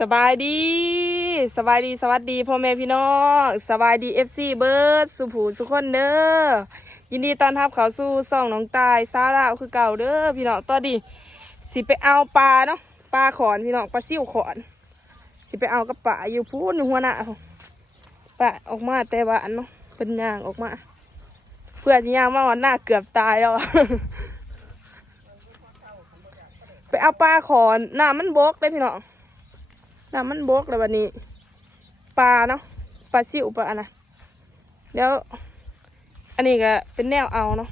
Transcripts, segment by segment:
สบายดี สบายดีสวัสดีพ่อแม่พี่น้องสบายดีเอฟซีเบิร์ดสุผูสุคนเด้อยินดีต้อนรับเขาสู่ซ่องน้องตายซาลาวคือเก่าเด้อพี่น้องตอนนี้สิไปเอาปลาเนาะปลาขอนพี่น้องปลาซิ่วขอน สิไปเอากับป่าอยู่พูนหัวหน้าป่าออกมาแต่ว่าอันเนาะเป็นยางออกมา เพื่อที่ยางมาวันหน้าเกือบตายแล้วอะไปเอาปลาขอนน้ำมันบกได้พี่น้อง น้ำมันบกแล้ววันนี้ปลาเนาะปลาซิวปลานะเดี๋ยวอันนี้ก็เป็นแนวเอาเนาะ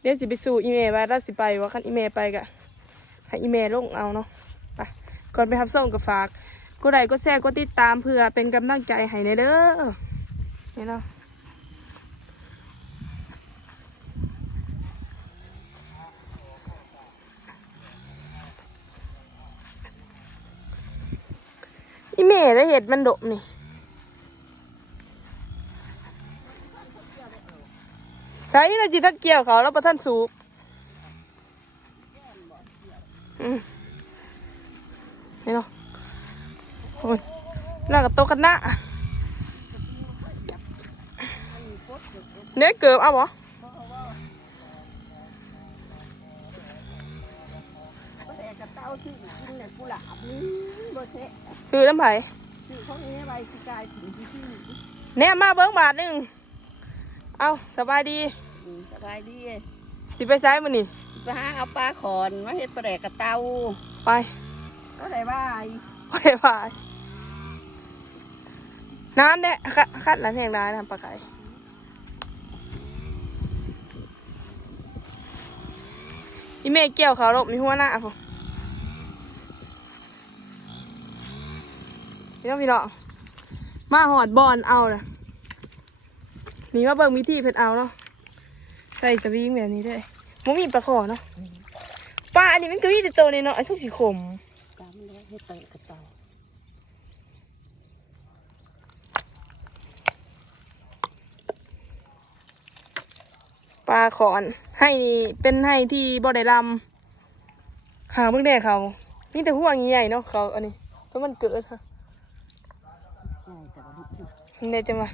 เดี๋ยวสิไปสู่อีเมลว่าถ้าสิไปว่าคันอีเมลไปก็ให้อีเมลลงเอาเนาะไปก่อนไปทับส่งกับฝากก็ไลค์ก็แชร์ก็ติดตามเพื่อเป็นกำลังใจให้ในเด้อนี่เนาะ อีเมได้เห็ดมันดมนี่ใส่ละจิทัดเกี่ยวเขาแล้วประท่านสูบนี่เนาะโอ้ยน่ากับโตะกันนะเนื้อเกือบเอาบ่ ก็แต่กระเต้าที่กินเนี่ยกุหลาบนี่บ่เทะคือน้ำไผ่คือเขาเนี้ยใบสิกายถึงที่ที่แหนมมาเบิ้งบาทหนึ่งเอาสบายดีอืมสบายดีสิไปซ้ายมันนี่ไปหาเอาปลาขอนมาเฮ็ดปลาแดกกระเต้าไปก็ได้ว่าโอ้ยพายน้ำเนี่ยคัดคัดน้ำแห้งได้นะปลาไก่อีเมฆเกี่ยวเขาหลบในหัวหน้าผม พี่น้องพี่น้องมาหอดบอลเอาเลยนี่มาเบิ่งวิธีเพ็ดเอาเนาะใส่สวิงแบบนี้ด้วยมันมีปลาขอเนาะปลาอันนี้มันก็มีแต่ตัวนี้เนาะไอ้ชุกสีขมตามแล้วให้เตะกระเตาปลาขอนให้เป็นให้ที่บ่ได้ลำหาเบิ่งแด่เขานี่แต่หัวงใหญ่เนาะเขาอันนี้ก็มันเกิดฮะใช่แต่ว่า ลูกนี่มันได้จะมา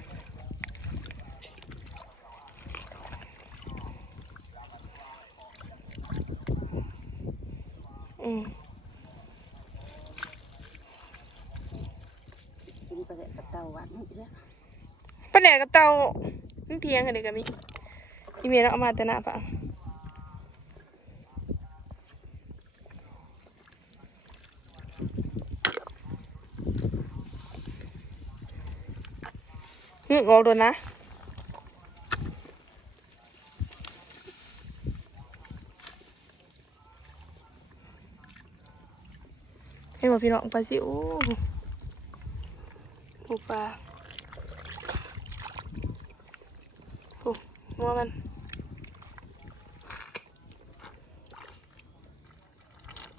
อืมกินปลาแดกกระเต้าหวานนี่แล้วปลาแหนกับเตานึ่งเทียงกันเลยกับมีอีเมลเอามาแต่หน้าปะ อืมออกโดนนะเห็นบ่พี่น้องปลาซิโอ้ปูปลาโอ้มัวมัน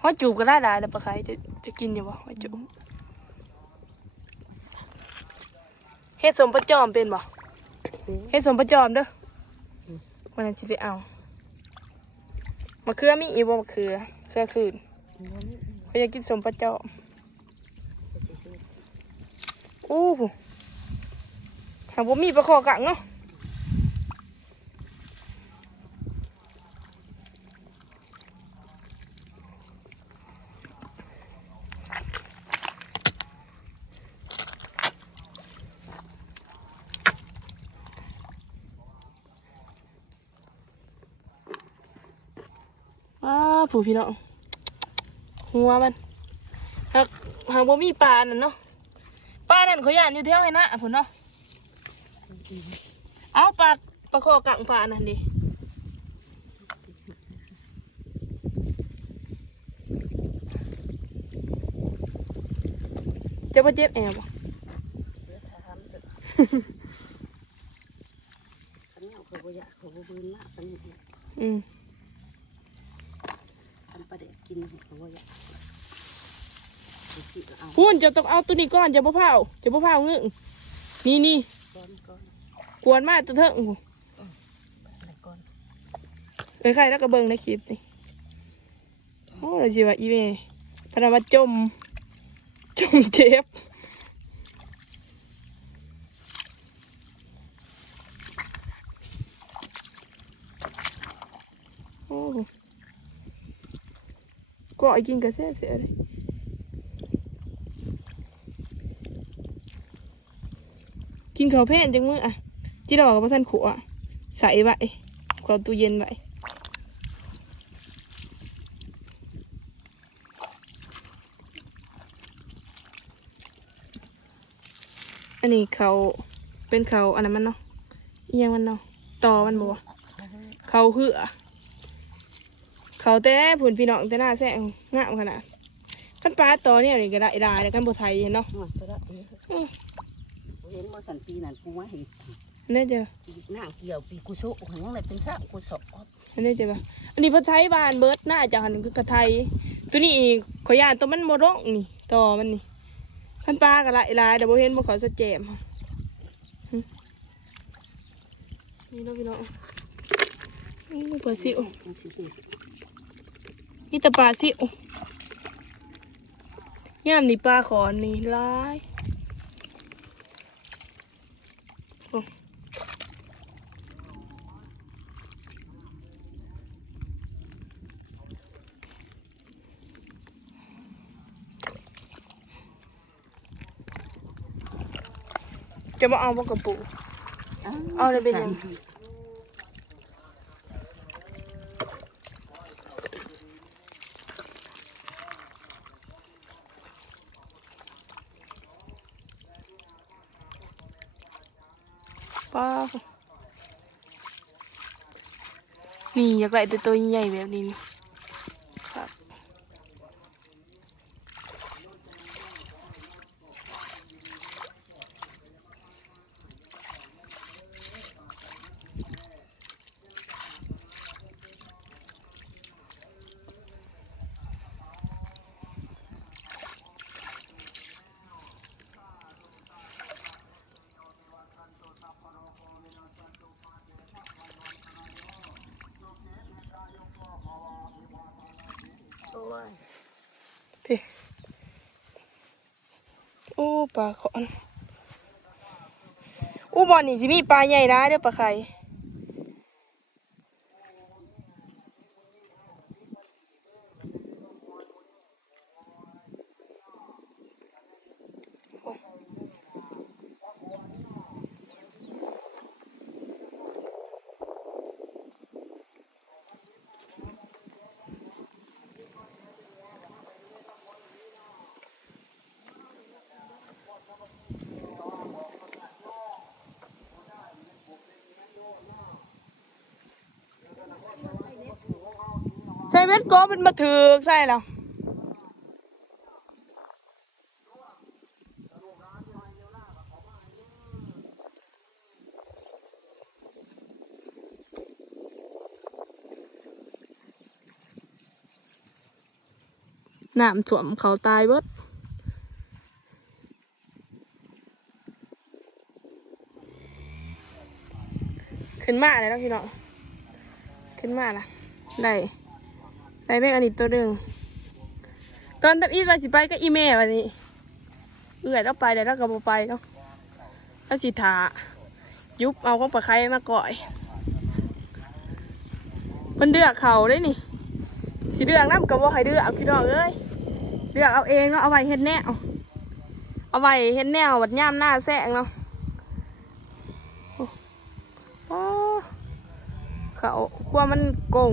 หัวจูบก็ได้หลายแต่ปลาไข่จะจะกินอยู่บ่หัวจูบ เฮ็ดสมประจอมเป็นบ่เป็นเฮ็ดสมประจอมเด้อวันนั้นสิไปเอามะเขือมีอีบ่มะเขือเขือคืนบ่มีเขาอยากกินสมประจอมก็สิซื้ออู้หูหากว่ามีปลาคอกังเนาะ ว้าผู้พี่น้องหัวมันหากหากว่ามีปลานั่นเนาะป้านั่นเขาย่านอยู่เที่ยวไห้นะผุนเนาะเอาปลาปลาคอกังปลานั่นดิจะมาเจ็บแอบบ่เดี๋ยวถามเด้อคันนี้เขาบ่อยากเขาบ่เบิ่นมากกันนี่แหละ อืม ทำปลาแด กินเขาบ่อยากไปสิเอาพูนจะต้องเอาตัวนี้ก่อนจะบ่เผาจะบ่เผาเงึ้งนี่นี่ก้อนก้อนกวนมาแตะเถอะอะไรก้อนเอ้ยใครแล้วก็เบิ่งในคลิปนี่โอ้เราสิว่าอีเมพนันว่าจม จมเจ็บโอ้ ก็ไอ้กินกระแซ่เสียเลยกินข้าวแพนจังมืออะที่เราบอกว่าท่านขัวใส่ไว้ขอตู้เย็นไว้อันนี้เขาเป็นเขาอันนั้นมันเนาะอิหยังมันเนาะต่อมันบอกว่าเขาเหือ เขาแต่ผุนพี่น้องแต่หน้าแสงงามขนาดขั้นปลาต่อเนี่ยนี่ก็ได้ได้แต่กันบไทยเนาะอ๋อตัวละเอ้ยอืมเห็นบ่สันปีนั้นกูว่าเห็นอันนี้เจอปีหน้าเกี่ยวปีกูโซหันยังไงเป็นซะกูสอบอันนี้เจอปะอันนี้พระไทยบานเบิร์ดหน้าจากหันคือกระไทยตัวนี้ขอยานตัวมันโมร้องนี่ต่อมันนี่ขั้นปลาก็ละลายแต่บ่เห็นบ่เขาสะแจมหึนี่เนาะพี่น้องอู้ปลาซิวมั นสิสินี่แต่ปลาซิวยามนี่ปลาขอนนี่ร้ายโอ้จะมาเอาปลากระปูเอาเลยเป็นยัง ป้า นี่อยากได้แต่ตัวใหญ่แบบนี้นี่ โอ้ปลาขอนอู้บอลนี่สิมีปลาใหญ่นะเด้อปลาไข่ เม็ดกอมันมาถือกใส่แล้วน้ำถ่วมเขาตายเบิดขึ้นมาเลยเนาะพี่น้องขึ้นมาละได้ ได้แม่อันนี้ตัวหนึ่งตอนทับอีทไปสิไปก็อีเมลวันนี้ เอื่อยแล้วไปแต่แล้วก็บไปเนาะแล้วสิถายุบเอาของปลาไข่มาก่อยมันเดือกเขาได้นี่สิเดือกน้ำกับว่าให้เดือกพี่น้องเอ้ยเดือกเอาเองเนาะเอาไว้เฮ็ดแนวเอาไว้เฮ็ดแนวบัดย่ามหน้าแซงเนาะโอ้เขากลัวมันกง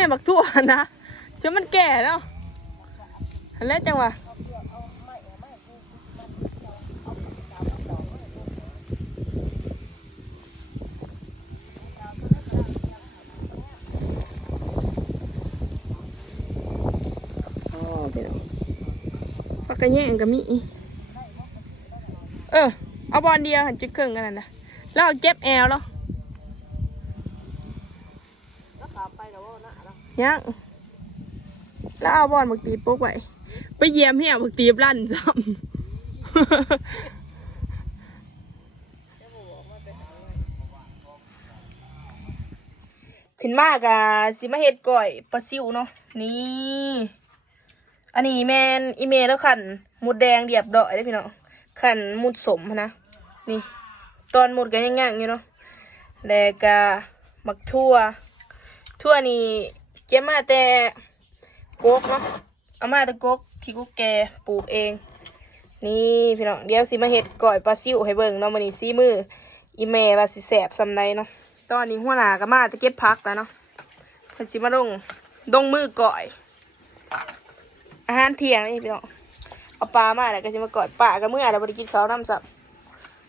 ม่บักทั่วนะจนมันแก่แล้วหันแล้วจังหวะโอ้พี่น้องปากกระแยงก็มีเออ เอาบอลเดียวหันจิกเครื่องกันนั่นนะแล้วเอาเจ็บแอลแล้วแล้วขาไปแล้วว่านะแล้ว ยังแล้วเอาบอลบักตีปุ๊กไว้ไปเยี่ยมเฮียบักตีบลั่นซ้ำขึ้นมากอะสิมาเฮ็ดก่อยปลาซิวเนาะนี่ อันนี้แมนอีเมลแล้วขันหมุดแดงเรียบดอยได้พี่เน้องขันหมุดสมนนะ นี่ ตอนหมุดกันย่างๆอยู่เนาะแล้วก็หมักทั่วทั่วนี่ เก็บมาแต่กกเนาะเอามาแต่กกที่กูแกปลูกเอง นี่พี่น้องเดี๋ยวสิมาเฮ็ดก่อยปลาซิวให้เบิ่งเนาะมื้อนี้ซีมืออีเมลว่าสิแสบซำใดเนาะตอนนี้หัวหน้าก็มาจะเก็บผักแล้วเนาะเพิ่นสิมาลงดงมือก่อย อาหารเที่ยงนี่พี่น้องเอาปลามาแล้วก็สิมาก่อยปลากับมือแล้วบ่ได้กินข้าน้ำสับ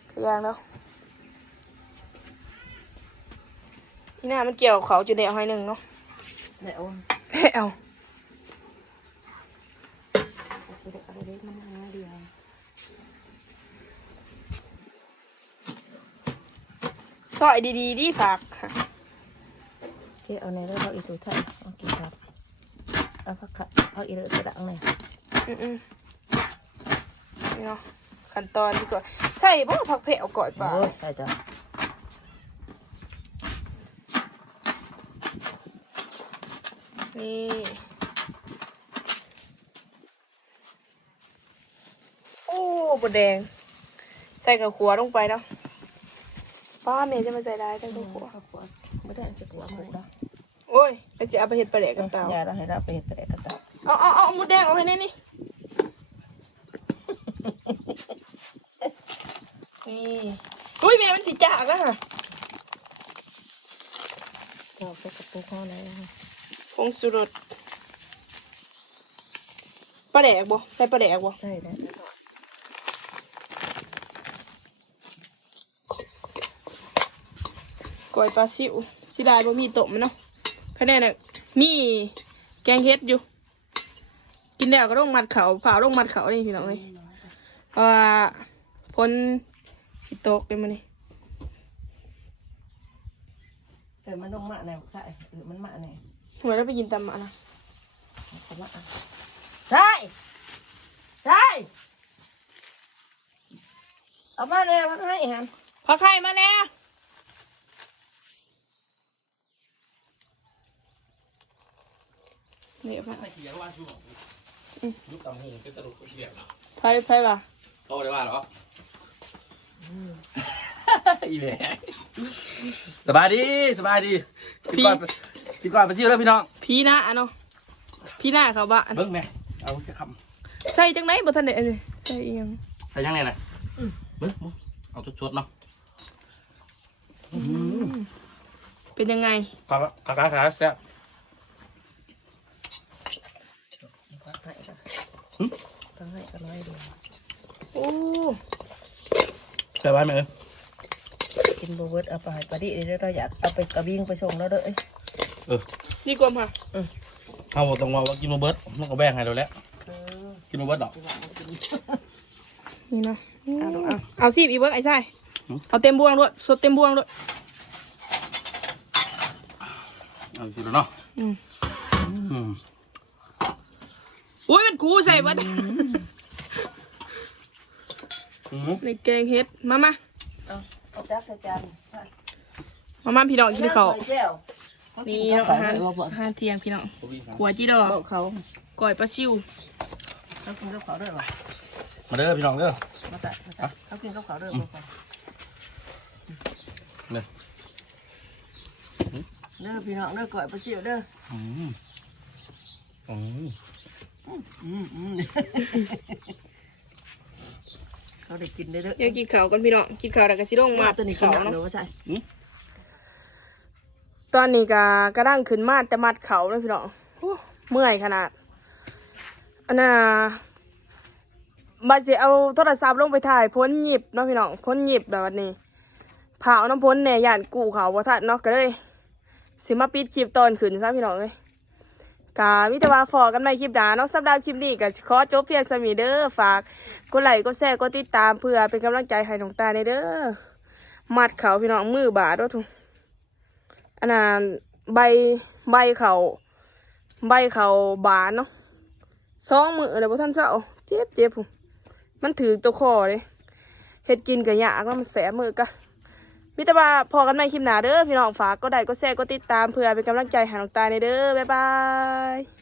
ก็ย่างแล้วนี่น่ามันเกี่ยวเขาจุดเดียวให้หนึ่งเนาะ แล้วเอาไปเอาไปเล็กมันหาเดียวซอยดีๆดีผักค่ะเจ๊เอาในแล้วเราอีตัวไทยเอากินครับเอาผักขัดเอาอีเลือดดังเลยอืมๆนี่เนาะขั้นตอนดีกว่าใส่บ่ผักเผ็ดเอาก่อยปลาโอ้ยใช่จ้ะ นี่ โอ้บดแดง ใส่กับขัวลงไปเนาะป้าเมย์จะมาใส่ได้ใส่กับขัวข้าวคั่วไม่ได้จะกลัวหมูนะโอ้ยแล้วจะเอาไปเห็ดปลาแดกกับเตายาเราให้เราไปเห็ดไปแดกกระต่ายเอาเอาเอาหมูแดงเอาไปในนี่นี่อุ้ยเมย์มันสีจากแล้วค่ะเราใส่กระปุกห่อไหนนะผ งสุรสปลาแดกบ่ใส่ปลาแดกบ่ใช่แล้วก้อยปลาซิวสิได้บ่มีต้มมันเนาะคะแนนน่ะมีแกงเฮ็ดอยู่ กินแล้วก็ต้องมัดเขาเผาต้องมัดเขานี่พี่น้องเลยเพราะว่าพ้นสิตกเลยมันนี่เออมันต้องมะแนวใช่เออมันมะแนว หัวเราไปกินตำมานะเอามะใช่ใช่เอามาแนวมาให้ฮันพอไข่มาแล้วนี่พะใส่เขียวว่าชูยุคตำหงเป็นตลกเขียวไพ่ไพ่ป่ะเขาได้ว่าหรออีแหม่สบายดีสบายดีกิน ก่อนกินก่อนไปซิ่วแล้วพี่น้องพี่หน้าเนาะพี่หน้าเขาบ้านเบิ้งแม่เอาแค่คใส่จังไหนบ่ทันได้อันนี้ใส่อีหยังำใส่ยังไงน่ะเบิ้งเอาชดๆเนาะเป็นยังไงขาขาขาขาแซ่บพักให้กันพักให้กันน้อยเดียวโอ้แซ่บไหมแม่กินโบเวิร์ดเอาไปให้ปลาดิเดี๋ยวเราอยากเอาไปกระบิงไปส่งแล้วเด้อเอ้ย นี่กลมค่ะเอาตรงว่าว่ากินมาเบิร์ดมันก็แบ่งให้เราแล้วเออกินมาเบิร์ดหรอนี่เนาะเอาดูเอาเอาสิบอีเวิร์กไอ้ใช่เอาเต็มบวงด้วยสดเต็มบวงด้วยเอากินแล้วเนาะอืมอืมอุ้ยมันกูใส่บัดอืมในแกงเฮ็ดมามาเอาเอาจักใส่จานมามาพี่น้องกินข้าว เจ้านี่นี่เนาะเราอาหารเขาบอกอาหารเที่ยงพี่น้องขอบคุณครับขัวจีดอกบอกเขาก่อยปลาซิวเขากินกับเขาด้วยป่ะมาเด้อพี่น้องเด้อมาตัดมาตัดเขากินกับเขาด้วยบอกเขาเนี่ยเด้อพี่น้องเด้อก่อยปลาเชี่ยวเด้ออืมอืมอืมอืมเขาได้กินได้เด้อเดี๋ยวกินข้าวกันพี่น้องกินข้าวแล้วก็สิลงมาตัวนี้กินข้าวน้ำหรืเนาะอว่าใช่ ตอนนี้ก็กระด้างขึ้นมาแต่มัดเขาเลยพี่น้องเมื่อยขนาดอันน่ะบัดสิเอาโทรศัพท์ลงไปถ่ายพ้นหยิบเนาะพี่น้องพ้นหยิบแบบนี้เผาน้ำพ้นเนี่ยย่านกูเขาบ่ทันเนาะก็เลยสิมาปิดคลิปตอนขึ้นซะพี่น้องเลยกาวิตวาฟอกันใหม่คลิปหน้าเนาะสำหรับคลิปนี้ก็ขอจบเพียงสมีเด้อฝากกดไลค์กดแชร์กดติดตามเพื่อเป็นกำลังใจให้น้องตาในเด้อมัดเขาพี่น้องมือบาดด้วยทุก อันนั้นใบใบเขาใบเขาบานเนาะสองมือเลยพ่ท่านเศร้าเจ็บเจ็บผมมันถือตัวคอเลยเฮ็ดกินกับยากแล้วมันแสบมือกะมิตรบาพอกันใหม่คลิปหนาเด้อพี่น้องฝากก็ได้ก็แชร์ก็ติดตามเพื่อเป็นกำลังใจให้น้องตายในเด้อบ๊ายบาย